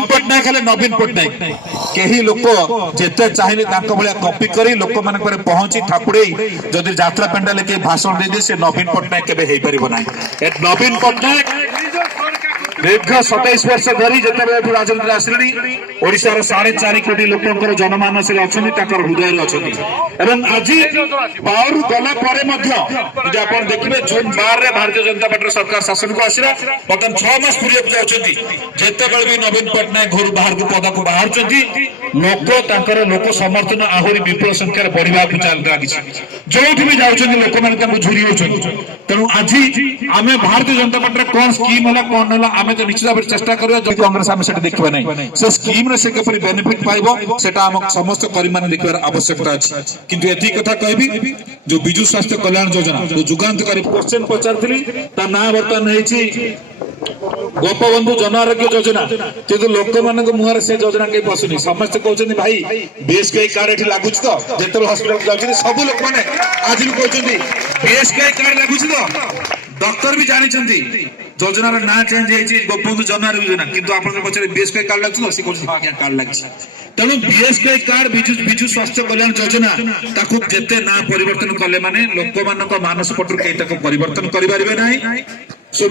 नवीन पट्टनायक हेले नवीन पट्टनायक केही लोक जेते चाहिए तांको भलिया कॉपी करी लोक मानक पर पहुंची ठाकुरे जदि यात्रा पेंडाले के भाषण दे दे से नवीन पट्टनायक केबे हेई परिबो नाही ए नवीन पट्टनायक दीर्घ 27 वर्ष धरी जेतेबे राजनीति आसिलनी ओडिसा रो 4.5 कोटी लोकंकर जनमानस रे अछनी ताकर हृदय रे अछनी एवं आज पावर गला परे मध्य जे आपण देखिबे जून 12 रे भारतीय जनता पार्टी सरकार शासन को आसिरा बतन 6 मास पूरे जाउछंती जेतेबे भी नवीन पट्टनायक घर बाहर को पदा को बाहर चंती लोक ताकर लोक समर्थन आहुरी विपुल संख्या रे बढ़िबा को चाल लागिछि जोठी भी जाउछंती लोक माने ताको झुरी होछंती तेनु आज आमे भारतीय जनता पार्टी कोन स्कीम होला कोन होला आमे तो निश्चित भाव चेष्टा करबा जो कांग्रेस आमे सेटा देखबा नै से स्कीम रे से केपरि बेनिफिट पाइबो सेटा हम समस्त करी माने देखबार आवश्यकता अछि किंतु एथि कथा कहबी जो बिजु स्वास्थ्य कल्याण योजना जो जुगांतकारी क्वेश्चन पचारथिली ता ना वर्तन हेछि गोपबंधु जन आरोग्य योजना किंतु लोक मान मुहर से योजना के पसुनी समस्त कहते भाई बीएसके कार्ड एठी लागु तो जेतल हॉस्पिटल जाउछी सब लोक माने आज भी कहते बीएसके कार्ड लागु तो डॉक्टर भी जानी योजना ना चेंज होती गोपबंधु जन आरोग्य योजना किंतु आपन पछरे बीएसके कार्ड लागु से कहते हां कार्ड लागछि तेणु बीएसके कार्ड बिजु स्वास्थ्य कल्याण योजना ताकू जेते ना परिवर्तन कले माने लोक मानक मानस पटु के ताकू परिवर्तन करि परिबे नाही।